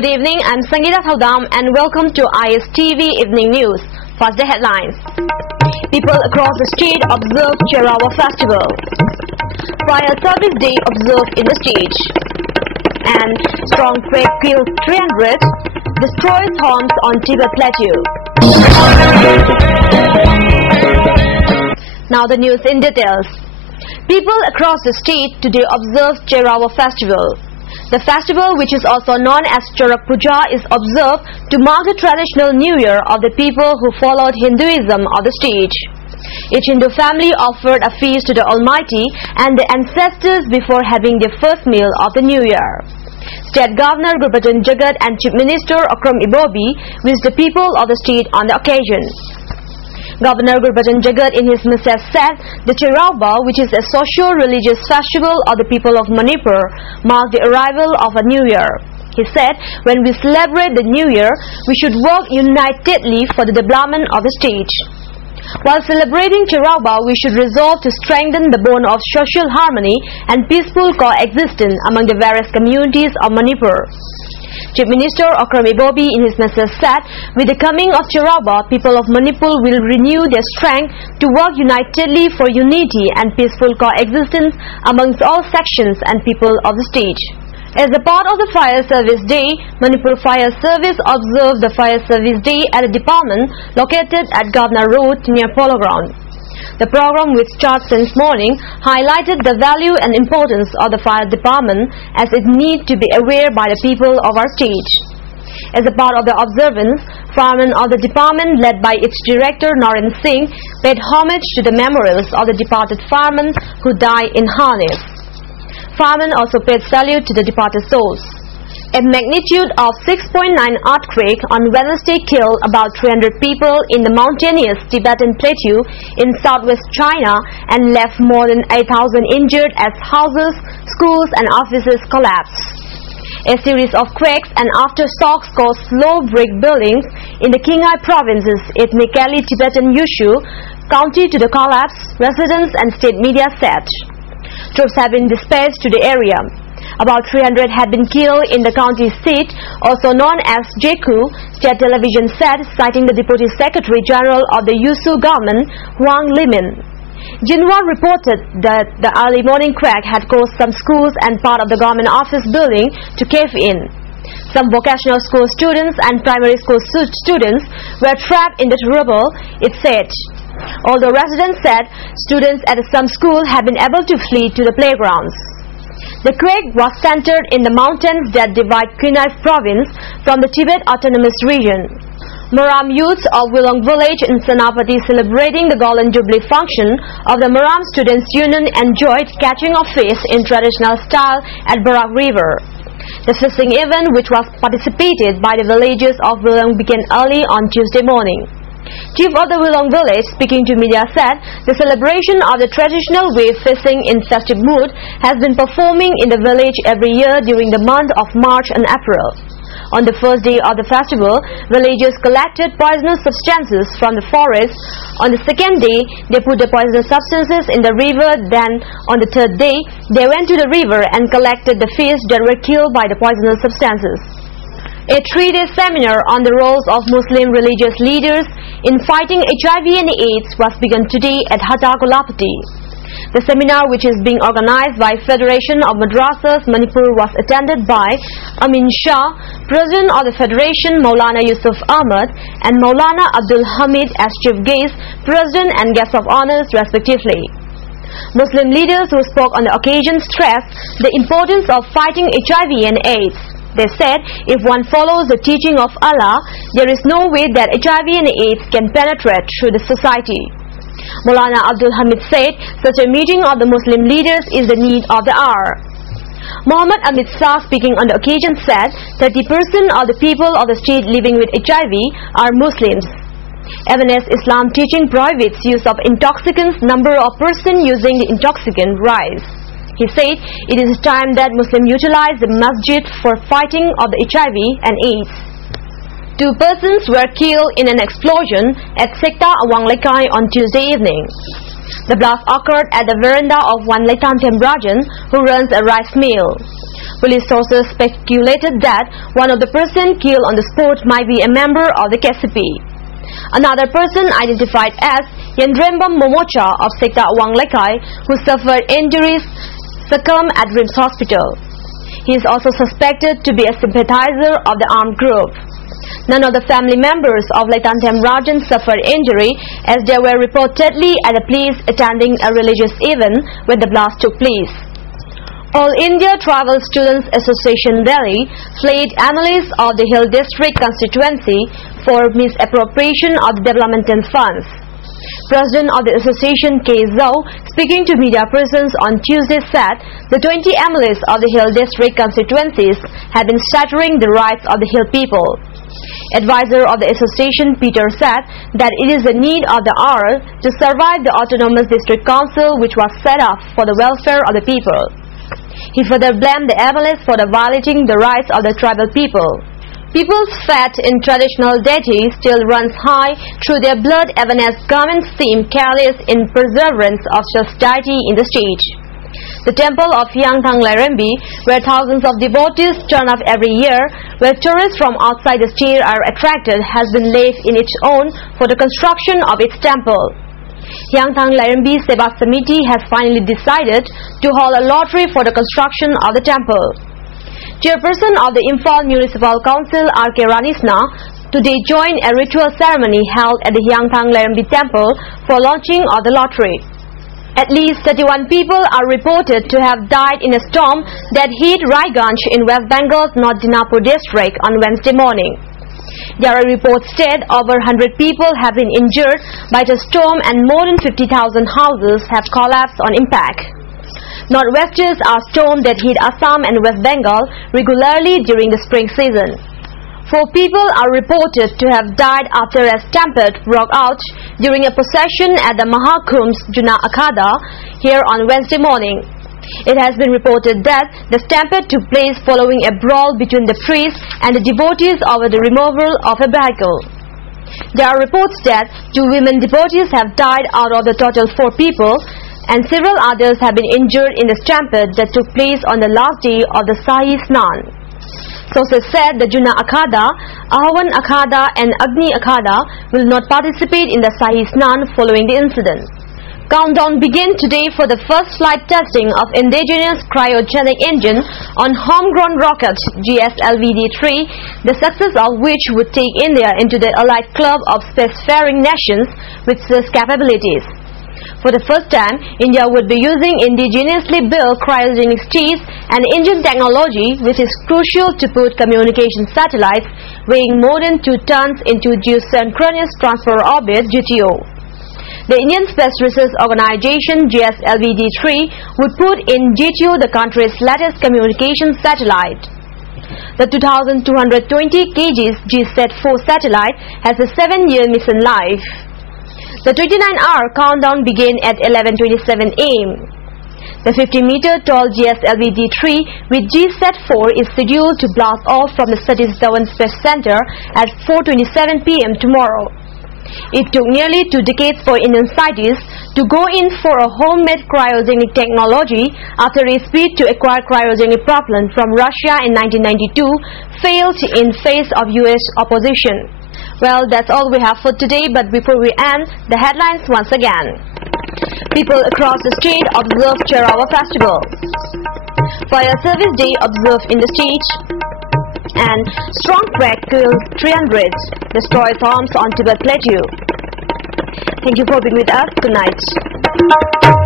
Good evening, I'm Sangeeta Thaudam and welcome to ISTV Evening News. First the headlines. People across the state observe Cherawa Festival. Fire Service Day observed in the state. And strong quake kills 300, destroys homes on Tibet Plateau. Now the news in details. People across the state today observe Cherawa Festival. The festival, which is also known as Charak Puja, is observed to mark the traditional new year of the people who followed Hinduism of the state. Each Hindu family offered a feast to the Almighty and the ancestors before having their first meal of the new year. State Governor Gurbachan Jagat and Chief Minister Akram Ibobi wished the people of the state on the occasion. Governor Gurbachan Jagat in his message said the Cherawa, which is a socio-religious festival of the people of Manipur, marked the arrival of a new year. He said, when we celebrate the new year, we should work unitedly for the development of the state. While celebrating Cherawa, we should resolve to strengthen the bond of social harmony and peaceful coexistence among the various communities of Manipur. Chief Minister Akram Ibobi in his message said, with the coming of Cherawa, people of Manipur will renew their strength to work unitedly for unity and peaceful coexistence amongst all sections and people of the state. As a part of the Fire Service Day, Manipur Fire Service observed the Fire Service Day at a department located at Governor Road near Polo Ground. The program, which starts since morning, highlighted the value and importance of the fire department as it needs to be aware by the people of our state. As a part of the observance, firemen of the department, led by its director Naren Singh, paid homage to the memorials of the departed firemen who died in harness. Firemen also paid salute to the departed souls. A magnitude of 6.9 earthquake on Wednesday killed about 300 people in the mountainous Tibetan Plateau in southwest China and left more than 8,000 injured as houses, schools and offices collapsed. A series of quakes and aftershocks caused slow brick buildings in the Qinghai province's ethnically Tibetan Yushu county to the collapse, residents and state media said. Troops have been dispatched to the area. About 300 had been killed in the county seat, also known as Jeku, state television said, citing the Deputy Secretary General of the Yushu government, Huang Limin. Jinhua reported that the early morning quake had caused some schools and part of the government office building to cave in. Some vocational school students and primary school students were trapped in the rubble, it said. Although residents said students at some school have been able to flee to the playgrounds. The quake was centered in the mountains that divide Qinghai province from the Tibet Autonomous Region. Moram youths of Wilong village in Senapati celebrating the Golden Jubilee function of the Moram Students Union enjoyed catching of fish in traditional style at Barak River. The fishing event, which was participated by the villagers of Wilong, began early on Tuesday morning. Chief of the Wilong village, speaking to media, said the celebration of the traditional wave fishing in festive mood has been performing in the village every year during the month of March and April. On the first day of the festival, villagers collected poisonous substances from the forest. On the second day, they put the poisonous substances in the river. Then, on the third day, they went to the river and collected the fish that were killed by the poisonous substances. A 3-day seminar on the roles of Muslim religious leaders in fighting HIV and AIDS was begun today at Hata Kolhapati. The seminar, which is being organized by Federation of Madrasas Manipur, was attended by Amin Shah, President of the Federation Maulana Yusuf Ahmad, and Maulana Abdul Hamid as Chief Guest, President and Guest of Honors respectively. Muslim leaders who spoke on the occasion stressed the importance of fighting HIV and AIDS. They said, if one follows the teaching of Allah, there is no way that HIV and AIDS can penetrate through the society. Maulana Abdul Hamid said, such a meeting of the Muslim leaders is the need of the hour. Muhammad Amit Shah, speaking on the occasion, said 30% of the people of the state living with HIV are Muslims. Even as Islam teaching prohibits use of intoxicants, number of persons using the intoxicant rise. He said it is time that Muslims utilize the masjid for fighting of the HIV and AIDS. 2 persons were killed in an explosion at Sekta Awanglekai on Tuesday evening. The blast occurred at the veranda of one Letan Tembrajan, who runs a rice mill. Police sources speculated that one of the persons killed on the spot might be a member of the KCP. Another person identified as Yendrembam Momocha of Sekta Wanglekai, who suffered injuries, succumbed at RIMS Hospital. He is also suspected to be a sympathizer of the armed group. None of the family members of Laitantem Rajan suffered injury, as they were reportedly at a place attending a religious event when the blast took place. All India Tribal Students Association Delhi flayed MLAs of the Hill District constituency for misappropriation of the developmental funds. President of the association K. Zhou, speaking to media persons on Tuesday, said the 20 MLAs of the Hill District constituencies have been shattering the rights of the Hill people. Advisor of the association Peter said that it is the need of the hour to survive the autonomous district council which was set up for the welfare of the people. He further blamed the MLAs for violating the rights of the tribal people. People's faith in traditional deities still runs high through their blood, even as governments seem careless in perseverance of chastity in the state. The temple of Yangthang Lairembi, where thousands of devotees turn up every year, where tourists from outside the state are attracted, has been left in its own for the construction of its temple. Yangthang Lairembi Seva Samiti has finally decided to hold a lottery for the construction of the temple. Chairperson of the Imphal Municipal Council R.K. Ranisna today joined a ritual ceremony held at the Yangthang Lairembi temple for launching of the lottery. At least 31 people are reported to have died in a storm that hit Raiganj in West Bengal's North Dinapur district on Wednesday morning. There are reports that over 100 people have been injured by the storm and more than 50,000 houses have collapsed on impact. Northwesters are storms that hit Assam and West Bengal regularly during the spring season. 4 people are reported to have died after a stampede broke out during a procession at the Mahakumbh's Juna Akhada here on Wednesday morning. It has been reported that the stampede took place following a brawl between the priests and the devotees over the removal of a vehicle. There are reports that 2 women devotees have died out of the total 4 people, and several others have been injured in the stampede that took place on the last day of the Sahi Snan. Sources said the Juna Akhada, Ahavan Akhada and Agni Akhada will not participate in the Sahi Snan following the incident. Countdown began today for the first flight testing of indigenous cryogenic engine on homegrown rocket GSLV-3, the success of which would take India into the elite club of spacefaring nations with such capabilities. For the first time, India would be using indigenously built cryogenic steel and engine technology, which is crucial to put communication satellites weighing more than 2 tons into geosynchronous transfer orbit (GTO). The Indian Space Research Organization GSLV-3 would put in GTO the country's latest communication satellite. The 2,220 kg GSAT-4 satellite has a 7-year mission life. The 29-hour countdown began at 11:27 am. The 50-meter tall GSLV-3 with GSAT-4 is scheduled to blast off from the Satish Dhawan Space Center at 4:27 p.m. tomorrow. It took nearly 2 decades for Indian scientists to go in for a homemade cryogenic technology after its bid to acquire cryogenic propellant from Russia in 1992 failed in face of US opposition. Well, that's all we have for today, but before we end, the headlines once again. People across the state observe Cherawa Festival. Fire Service Day observed in the state. And strong crack kills 300, destroys homes on Tibet Plateau. Thank you for being with us. Good night.